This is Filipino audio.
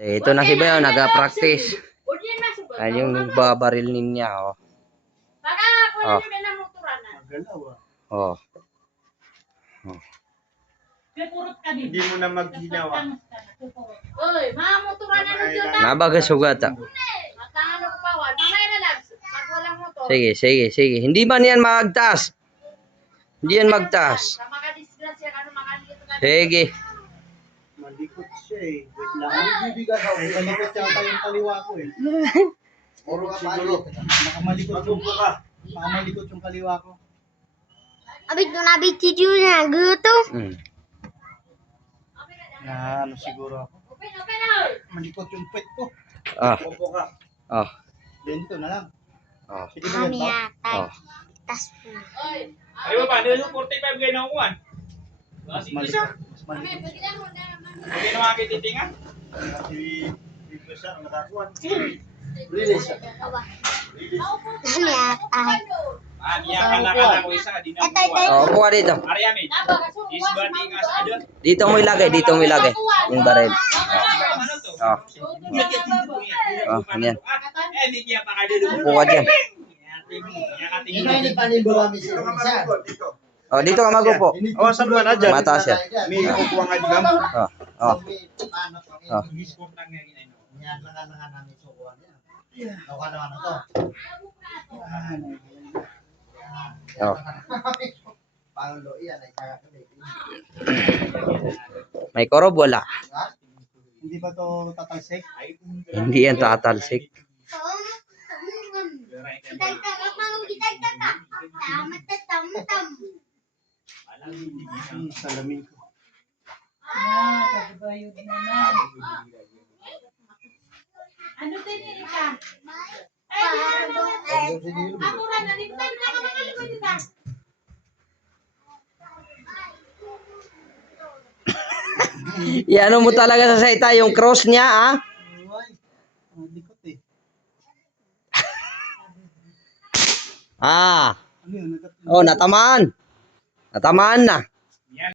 Ito na si Bayo, nag-practice. Ayan yung babaril niya, oh. Oh. Oh. Oh. Hindi mo na maghinawa. Nabaga sugat. Sige, sige, sige. Hindi man yan magtaas. Hindi yan magtaas. Sige. Malikot siya eh. Wait lang. Malikot yata yung kaliwa ko eh. Siguro. Makamalikot yung makamalikot yung kaliwa ko. Abis doon abis video na guto. Na ano siguro ako. Malikot yung pet ko. Ah. Opo ka. Oh. Dito na lang. Oh. Sige ba yan ba? Oh. Tas po. Ay ba, dahil 45 kayo nakukuhan. Mas malikot. Mas malikot. Hindi na makakititingan. Si Bigla siya ang nakakuhan. Aba. Kami atay. Ah, niya kala ko isa, di na Ito, ito, Oh, kuha dito. Ariamin. Isbati ka sa adon. Dito mo ilagay, dito mo ilagay. Yung baril. Ano to? Oh. Oh, ganyan. Eh, hindi kaya pa kayo doon. Kuha dyan. Oh, dito ka magupo. Oh, saan ba na dyan? Mataas yan. May kukuha nga dyan. Oh. Oh. Oh. Yan lang namin sukuhan yan. Nakuha naman na to. Oh. Pangulo iyan ay kaya kami. May korob wala. Hindi ba to tatalsik? Hindi yan tatalsik. Salamin ko. Ano din ka? Ay, ako rin, nalimutan ka makalimutan ka. Iano mo talaga sa saita yung cross niya, ah? Likot eh. Ah. Ano yun? Oh, natamaan. Natamaan na.